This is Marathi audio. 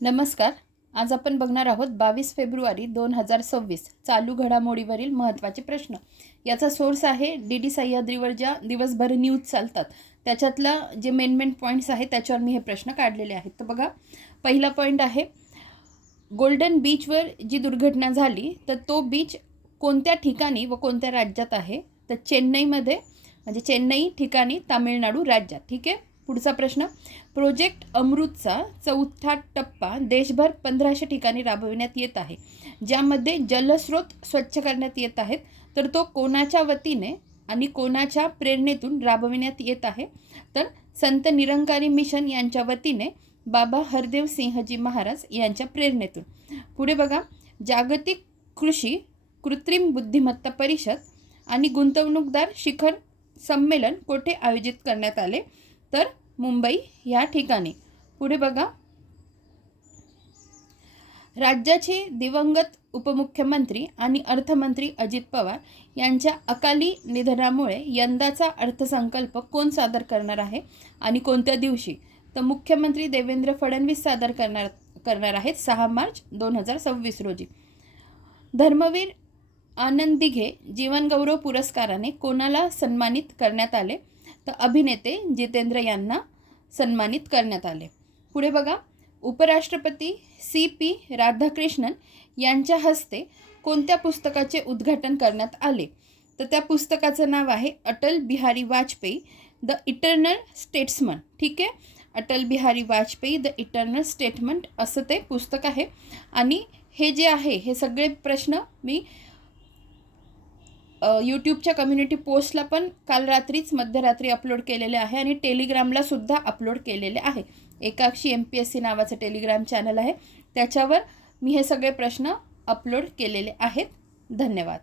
नमस्कार. आज आपण बघणार आहोत 22 फेब्रुवारी 2026 चालू घडामोडीवरील महत्त्वाचे प्रश्न. याचा सोर्स आहे डी सह्याद्रीवर ज्या दिवसभर न्यूज चालतात त्याच्यातला जे मेन पॉईंट्स आहेत त्याच्यावर मी हे प्रश्न काढलेले आहेत. तर बघा, पहिला पॉईंट आहे गोल्डन बीचवर जी दुर्घटना झाली तर तो बीच कोणत्या ठिकाणी व कोणत्या राज्यात आहे? तर चेन्नईमध्ये, म्हणजे चेन्नई ठिकाणी तामिळनाडू राज्यात. ठीक आहे. पुढचा प्रश्न, प्रोजेक्ट अमृतचा चौथा टप्पा देशभर 1500 ठिकाणी राबविण्यात येत आहे, ज्यामध्ये जलस्रोत स्वच्छ करण्यात येत आहेत. तर तो कोणाच्या वतीने आणि कोणाच्या प्रेरणेतून राबविण्यात येत आहे? तर संत निरंकारी मिशन यांच्या वतीने बाबा हरदेव सिंहजी महाराज यांच्या प्रेरणेतून. पुढे बघा, जागतिक कृषी कृत्रिम बुद्धिमत्ता परिषद आणि गुंतवणूकदार शिखर संमेलन कोठे आयोजित करण्यात आले? तर मुंबई या ठिकाणी. पुढे बघा, राज्याचे दिवंगत उपमुख्यमंत्री आणि अर्थमंत्री अजित पवार यांच्या अकाली निधनामुळे यंदाचा अर्थसंकल्प कोण सादर करणार आहे आणि कोणत्या दिवशी? तर मुख्यमंत्री देवेंद्र फडणवीस सादर करणार आहेत 6 मार्च 2026 रोजी. धर्मवीर आनंद दिघे जीवनगौरव पुरस्काराने कोणाला सन्मानित करण्यात आले? तर अभिनेते जितेंद्र यांना सन्मानित करण्यात आले. पुढे बघा, उपराष्ट्रपती CP राधाकृष्णन यांच्या हस्ते कोणत्या पुस्तकाचे उद्घाटन करण्यात आले? तर त्या पुस्तकाचं नाव आहे Atal Bihari Vajpayee the eternal statesman. ठीक आहे, Atal Bihari Vajpayee the eternal statement असं ते पुस्तक आहे. आणि हे जे आहे हे सगळे प्रश्न मी यूट्यूबच्या कम्युनिटी पोस्टला पण काल रात्रीच मध्यरात्री अपलोड केलेले आहे आणि टेलिग्रामला सुद्धा अपलोड केलेले आहे. एकाक्षी MPSC नावाचं टेलिग्राम चॅनल आहे, त्याच्यावर मी हे सगळे प्रश्न अपलोड केलेले आहेत. धन्यवाद.